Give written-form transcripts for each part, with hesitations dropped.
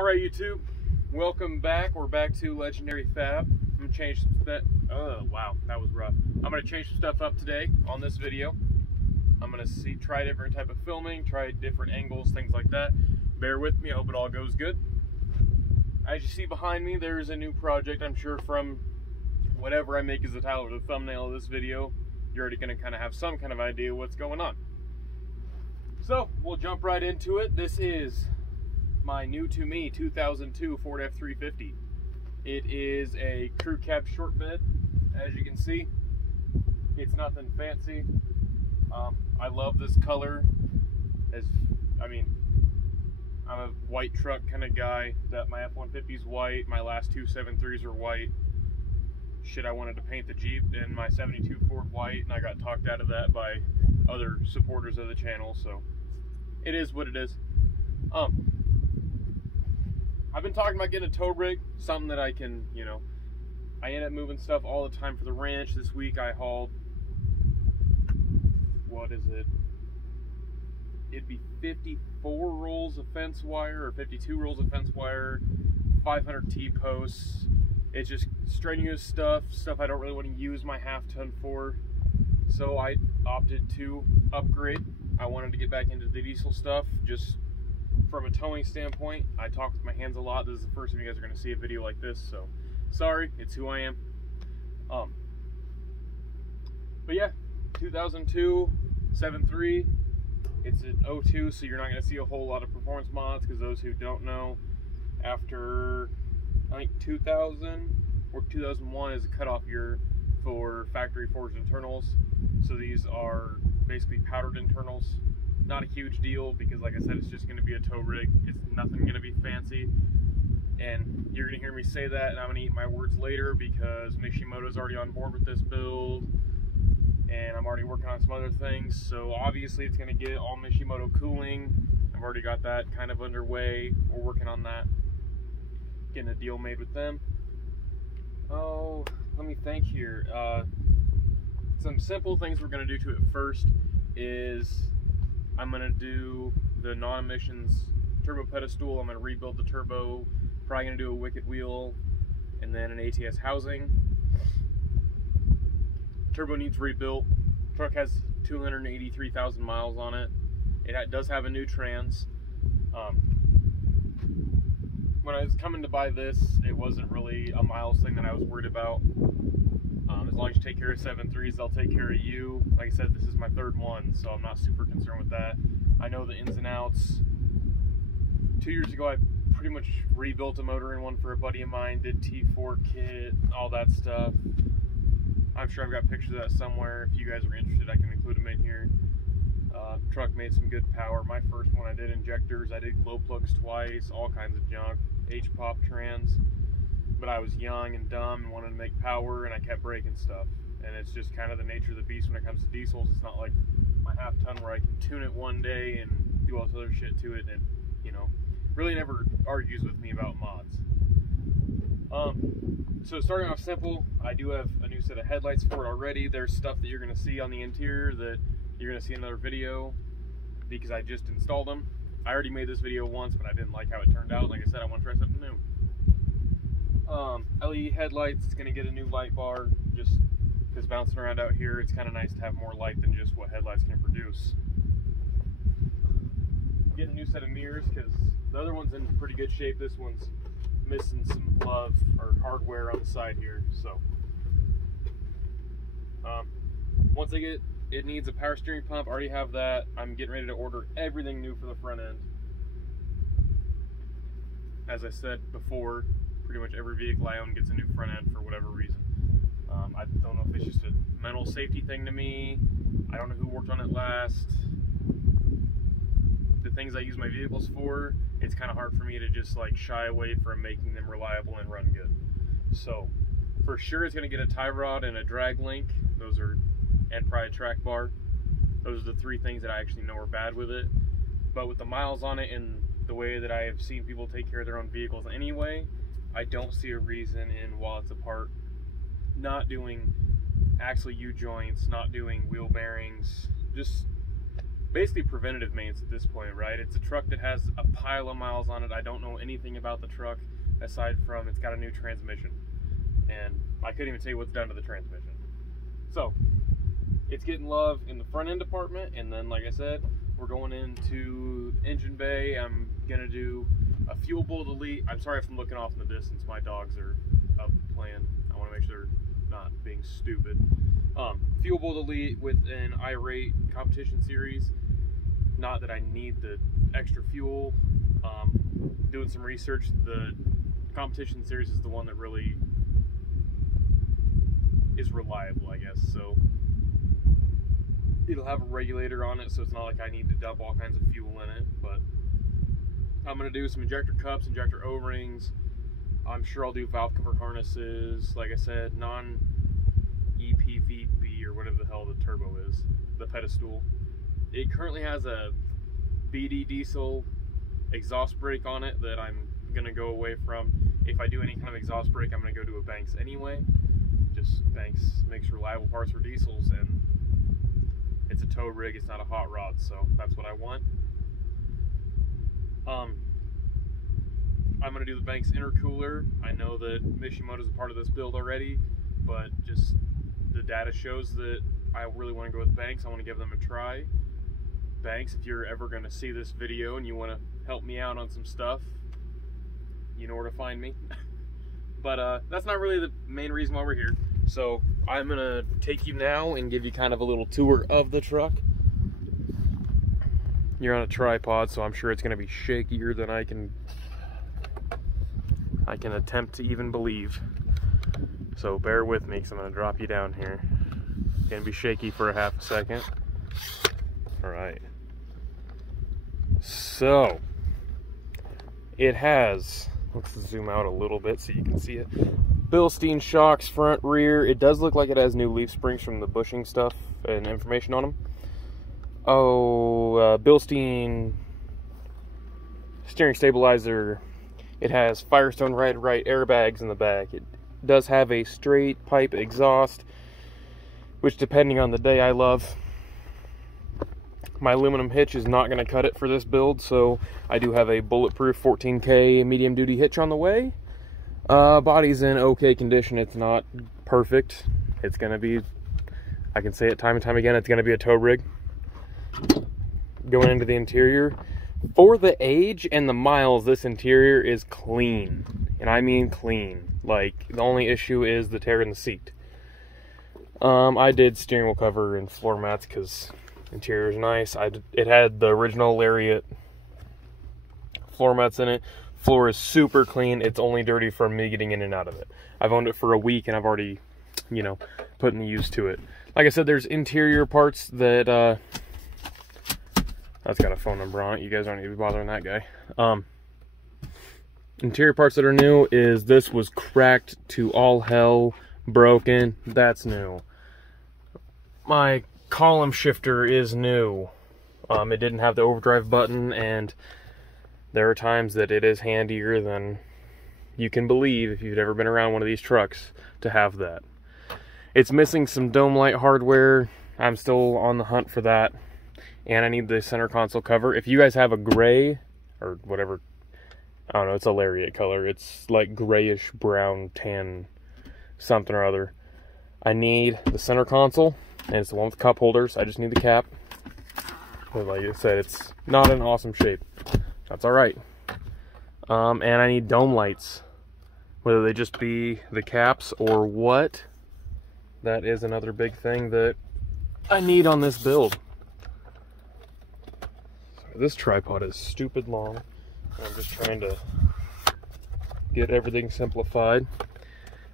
Alright, YouTube, welcome back. We're back to Legendary Fab. I'm gonna change that. Oh wow, that was rough. I'm gonna change some stuff up today on this video. I'm gonna try different type of filming, try different angles, things like that. Bear with me, I hope it all goes good. As you see behind me, there is a new project. I'm sure from whatever I make as the title or the thumbnail of this video, you're already gonna kind of have some kind of idea what's going on. So we'll jump right into it. This is my new to me 2002 Ford F-350. It is a crew cab short bed. As you can see, it's nothing fancy. I love this color. I'm a white truck kind of guy. That my F-150 is white. My last two 7.3s are white. Shit, I wanted to paint the Jeep in my 72 Ford white, and I got talked out of that by other supporters of the channel, so it is what it is. I've been talking about getting a tow rig, something that I can, I end up moving stuff all the time for the ranch. This week I hauled, what is it? It'd be 54 rolls of fence wire, or 52 rolls of fence wire, 500 T-posts. It's just strenuous stuff I don't really want to use my half-ton for. So I opted to upgrade. I wanted to get back into the diesel stuff, just from a towing standpoint. I talk with my hands a lot. This is the first time you guys are going to see a video like this, so sorry, it's who I am. But yeah, 2002 7.3. It's an 02, so you're not going to see a whole lot of performance mods, because those who don't know, after I think 2000 or 2001 is a cutoff year for factory forged internals. So these are basically powdered internals. Not a huge deal, because like I said, it's just going to be a tow rig. It's nothing going to be fancy, and you're going to hear me say that, and I'm going to eat my words later, because Mishimoto's already on board with this build, and I'm already working on some other things. So obviously it's going to get all Mishimoto cooling. I've already got that kind of underway. We're working on that, getting a deal made with them. Oh, let me think here. Some simple things we're going to do to it first is I'm going to do the non-emissions turbo pedestal. I'm going to rebuild the turbo. Probably going to do a wicket wheel and then an ATS housing. Turbo needs rebuilt. Truck has 283,000 miles on it. It does have a new trans. When I was coming to buy this, it wasn't really a miles thing that I was worried about. As long as you take care of 7.3s, they'll take care of you. Like I said, this is my third one, so I'm not super concerned with that. I know the ins and outs. 2 years ago, I pretty much rebuilt a motor in one for a buddy of mine, did T4 kit, all that stuff. I'm sure I've got pictures of that somewhere. If you guys are interested, I can include them in here. Truck made some good power. My first one, I did injectors, I did glow plugs twice, all kinds of junk, H-pop trans. But I was young and dumb and wanted to make power, and I kept breaking stuff. And it's just kind of the nature of the beast when it comes to diesels. It's not like my half-ton where I can tune it one day and do all this other shit to it, and really never argues with me about mods. So starting off simple, I do have a new set of headlights for it already. There's stuff that you're going to see on the interior that you're going to see in another video, because I just installed them. I already made this video once, but I didn't like how it turned out. Like I said, I want to try something new. LED headlights, it's going to get a new light bar, just because bouncing around out here, it's kind of nice to have more light than just what headlights can produce. Get a new set of mirrors, because the other one's in pretty good shape. This one's missing some love or hardware on the side here. So once I get, it needs a power steering pump. I already have that. I'm getting ready to order everything new for the front end. As I said before, pretty much every vehicle I own gets a new front end for whatever reason. I don't know if it's just a mental safety thing to me. I don't know who worked on it last. The things I use my vehicles for, it's kind of hard for me to just like shy away from making them reliable and run good. So for sure it's going to get a tie rod and a drag link. Those are, and probably a track bar. Those are the three things that I actually know are bad with it. But with the miles on it and the way that I have seen people take care of their own vehicles anyway, I don't see a reason in, while it's apart, not doing axle U-joints, not doing wheel bearings, just basically preventative maintenance at this point, right? It's a truck that has a pile of miles on it. I don't know anything about the truck aside from it's got a new transmission, and I couldn't even tell you what's done to the transmission. So it's getting love in the front end department, and then like I said, we're going into engine bay. I'm gonna do a fuel bowl delete. I'm sorry if I'm looking off in the distance. My dogs are up playing. I want to make sure they're not being stupid. Fuel bowl delete with an irate competition series. Not that I need the extra fuel. Doing some research, the competition series is the one that really is reliable, I guess. So it'll have a regulator on it, so it's not like I need to dump all kinds of fuel in it. But I'm gonna do some injector cups, injector O-rings. I'm sure I'll do valve cover harnesses. Like I said, non-EPVB or whatever the hell the turbo is, the pedestal. It currently has a BD diesel exhaust brake on it that I'm gonna go away from. If I do any kind of exhaust brake, I'm gonna go to a Banks anyway. Just Banks makes reliable parts for diesels, and it's a tow rig, it's not a hot rod, so that's what I want. I'm gonna do the Banks intercooler. I know that Mishimoto's a part of this build already, but just the data shows that I really want to go with Banks. I want to give them a try. Banks, if you're ever going to see this video and you want to help me out on some stuff, you know where to find me. But that's not really the main reason why we're here. So I'm going to take you now and give you kind of a little tour of the truck. You're on a tripod, so I'm sure it's going to be shakier than I can attempt to even believe. So bear with me, because I'm going to drop you down here. It's going to be shaky for a half a second. Alright. So, it has, let's zoom out a little bit so you can see it. Bilstein Shocks, front, rear. It does look like it has new leaf springs from the bushing stuff and information on them. Bilstein steering stabilizer. It has Firestone right airbags in the back. It does have a straight pipe exhaust, which depending on the day I love. My aluminum hitch is not going to cut it for this build, so I do have a bulletproof 14K medium duty hitch on the way. Body's in okay condition. It's not perfect. It's going to be, I can say it time and time again, it's going to be a tow rig. Going into the interior, for the age and the miles, this interior is clean, and I mean clean. Like, the only issue is the tear in the seat. I did steering wheel cover and floor mats because interior is nice. It had the original Lariat floor mats in it. Floor is super clean. It's only dirty from me getting in and out of it. I've owned it for a week and I've already, you know, put in the use to it. Like I said, there's interior parts that that's got a phone number on it. You guys don't need to be bothering that guy. Interior parts that are new is this was cracked to all hell, broken. That's new. My column shifter is new. It didn't have the overdrive button, and there are times that it is handier than you can believe if you've ever been around one of these trucks to have that. It's missing some dome light hardware. I'm still on the hunt for that. And I need the center console cover. If you guys have a gray, or whatever, I don't know, it's a Lariat color. It's like grayish, brown, tan, something or other. I need the center console, and it's the one with cup holders. I just need the cap. But like I said, it's not in awesome shape. That's alright. And I need dome lights. Whether they just be the caps or what, that is another big thing that I need on this build. This tripod is stupid long. I'm just trying to get everything simplified.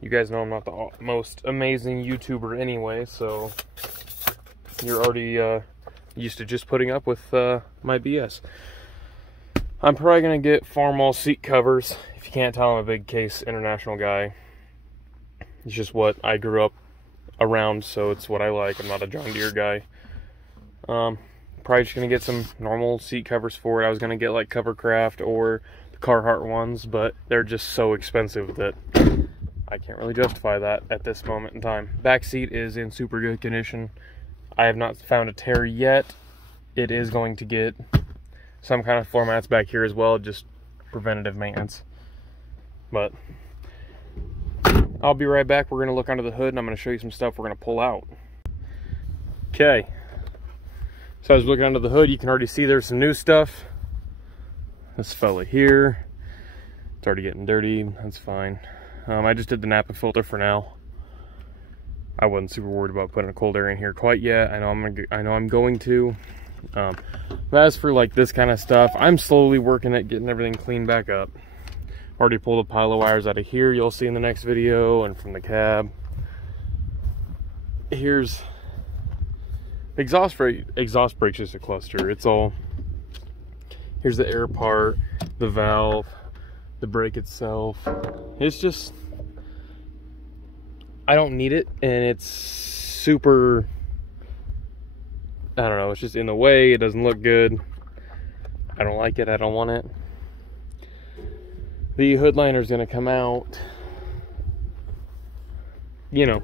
You guys know I'm not the most amazing YouTuber anyway, so you're already used to just putting up with my BS. I'm probably going to get Farmall seat covers. If you can't tell, I'm a big Case International guy. It's just what I grew up around, so it's what I like. I'm not a John Deere guy. Probably just going to get some normal seat covers for it. I was going to get like Covercraft or the Carhartt ones, but they're just so expensive that I can't really justify that at this moment in time. Back seat is in super good condition. I have not found a tear yet. it is going to get some kind of floor mats back here as well, just preventative maintenance. But I'll be right back. We're going to look under the hood and I'm going to show you some stuff we're going to pull out. Okay, so as we're looking under the hood, you can already see there's some new stuff. This fella here, it's already getting dirty. That's fine. I just did the Napa filter for now. I wasn't super worried about putting a cold air in here quite yet. I know I'm going to. But as for like this kind of stuff, I'm slowly working at getting everything cleaned back up. Already pulled a pile of wires out of here, you'll see in the next video, and from the cab. Here's the exhaust brake's just a cluster. It's all, here's the air part, the valve, the brake itself. It's just, I don't need it, and it's super, I don't know, it's just in the way. It doesn't look good. I don't like it. I don't want it. The hood liner is going to come out. You know,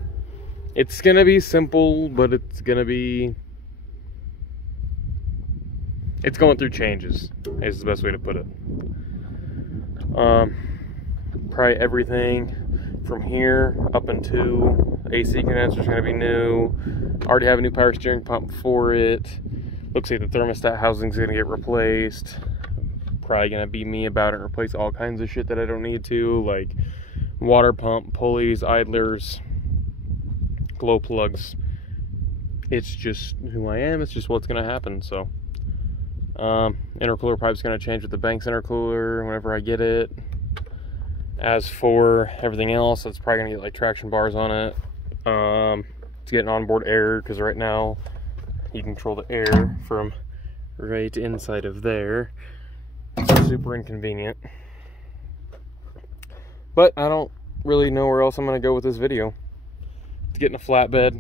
it's going to be simple, but it's going to be, it's going through changes, is the best way to put it. Probably everything from here up into AC condenser is going to be new. Already have a new power steering pump for it. Looks like the thermostat housing is going to get replaced. Probably going to be me about it and replace all kinds of shit that I don't need to, like water pump, pulleys, idlers, glow plugs. It's just who I am. It's just what's going to happen. So intercooler pipe's going to change with the Banks intercooler whenever I get it. As for everything else, it's probably going to get like traction bars on it. It's getting onboard air, because right now you control the air from right inside of there. It's super inconvenient. But I don't really know where else I'm going to go with this video. It's getting a flatbed.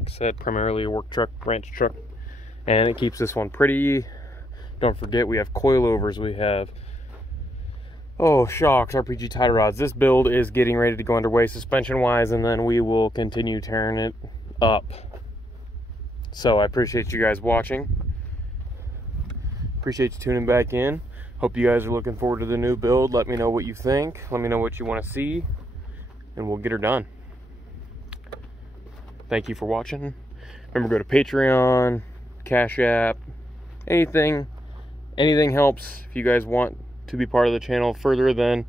Like I said, primarily a work truck, ranch truck. And it keeps this one pretty. Don't forget, we have coilovers. We have, shocks, RPG tie rods. This build is getting ready to go underway suspension-wise, and then we will continue tearing it up. So I appreciate you guys watching. Appreciate you tuning back in. Hope you guys are looking forward to the new build. Let me know what you think. Let me know what you want to see, and we'll get her done. Thank you for watching. Remember, go to Patreon, Cash App, anything helps. If you guys want to be part of the channel further than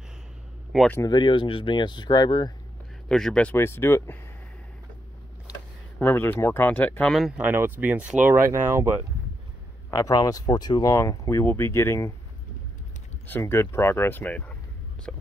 watching the videos and just being a subscriber, those are your best ways to do it. Remember, there's more content coming. I know it's being slow right now, but I promise for too long we will be getting some good progress made. So